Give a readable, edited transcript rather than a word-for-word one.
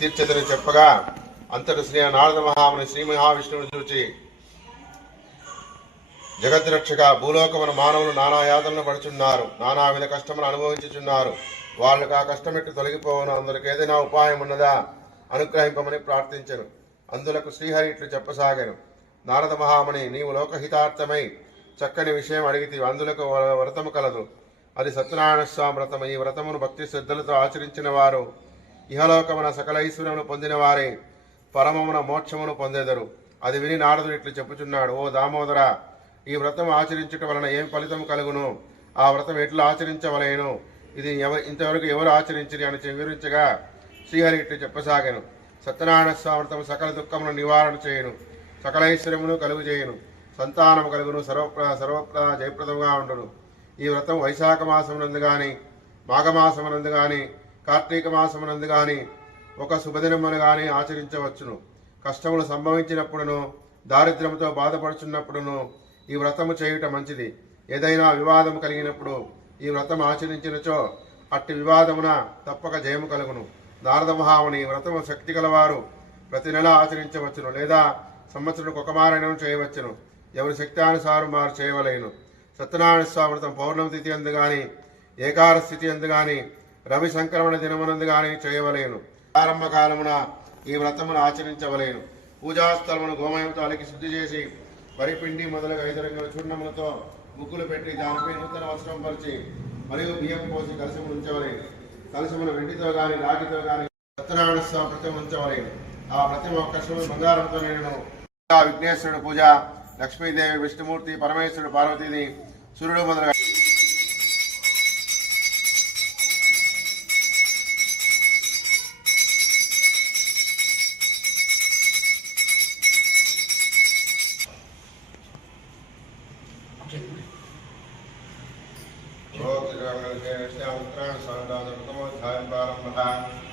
తీర్చదని చెప్పగా అంతటి శ్రీ నారద మహాముని శ్రీ మహావిష్ణువుని చూచి జగద్రక్షక భూలోకమున మానవులు నానా యాతనలు పడుచున్నారు, నానా విధ కష్టములు అనుభవించుచున్నారు. వాళ్ళకు ఆ కష్టమెట్టు తొలగిపోవను, అందులకు ఏదైనా ఉపాయం ఉన్నదా అనుగ్రహింపమని ప్రార్థించను. అందులకు శ్రీహరి ఇట్లు చెప్పసాగాను. నారద మహాముని, నీవు లోకహితార్థమై చక్కని విషయం అడిగితే అందులకు వ్రతము కలదు. అది సత్యనారాయణ స్వామి వ్రతము. ఈ వ్రతమును భక్తి శ్రద్ధలతో ఆచరించిన వారు ఇహలోకమున సకల ఐశ్వర్యమును పొందిన వారే పరమమున మోక్షమును పొందేదరు. అది విని నారదుడు ఇట్లు చెప్పుచున్నాడు. ఓ దామోదర, ఈ వ్రతం ఆచరించుట వలన ఏం ఫలితం కలుగును? ఆ వ్రతం ఎట్లు ఆచరించవలేను? ఇది ఇంతవరకు ఎవరు ఆచరించిరి అని వివరించగా శ్రీహరి ఇట్లు చెప్పసాగాను. సత్యనారాయణ స్వామి వ్రతం సకల దుఃఖమును నివారణ చేయను, సకల ఐశ్వర్యమును కలుగు చేయను, సంతానము కలుగును, సర్వప్రద జయప్రదముగా ఉండును. ఈ వ్రతం వైశాఖ మాసమునందు గాని, మాఘమాసమునందు గాని, కార్తీక మాసమునందు గాని, ఒక శుభదినమును గాని ఆచరించవచ్చును. కష్టములు సంభవించినప్పుడును, దారిద్ర్యంతో బాధపడుచున్నప్పుడును ఈ వ్రతము చేయుట మంచిది. ఏదైనా వివాదము కలిగినప్పుడు ఈ వ్రతం ఆచరించినచో అట్టి వివాదమున తప్పక జయము కలుగును. నారద మహాముని, వ్రతము శక్తి గలవారు ప్రతి నెల ఆచరించవచ్చును, లేదా సంవత్సరానికి ఒక మారైనను చేయవచ్చును. ఎవరి శక్తానుసారం వారు చేయవలేను. సత్యనారాయణ స్వామి వ్రతం పౌర్ణమి తిథి అందు గాని, ఏకాదశి తిథి అందు గాని, రవి సంక్రమణ దినమునందు గాని చేయవలేను. ప్రారంభ కాలమున ఈ వ్రతమును ఆచరించవలేను. పూజాస్థలమును గోమయంతో అలికి శుద్ధి చేసి వరిపిండి మొదలగు 5 రంగుల చూర్ణములతో ముగ్గులు పెట్టి దానిపై నూతన వస్త్రం పరిచి మరియు బియ్యం పోసి కలశమును ఉంచవలేను. కలశమును వెండితో గాని రాగితో గాని సత్యనారాయణ స్వామి వ్రతం ఉంచవలేను. ఆ వ్రతం ఒక కలశము బంగారంతో నేను విఘ్నేశ్వరుడు పూజ, లక్ష్మీదేవి, విష్ణుమూర్తి, పరమేశ్వరుడు, పార్వతీది, సూర్యుడు మొదలగు प्रारंभ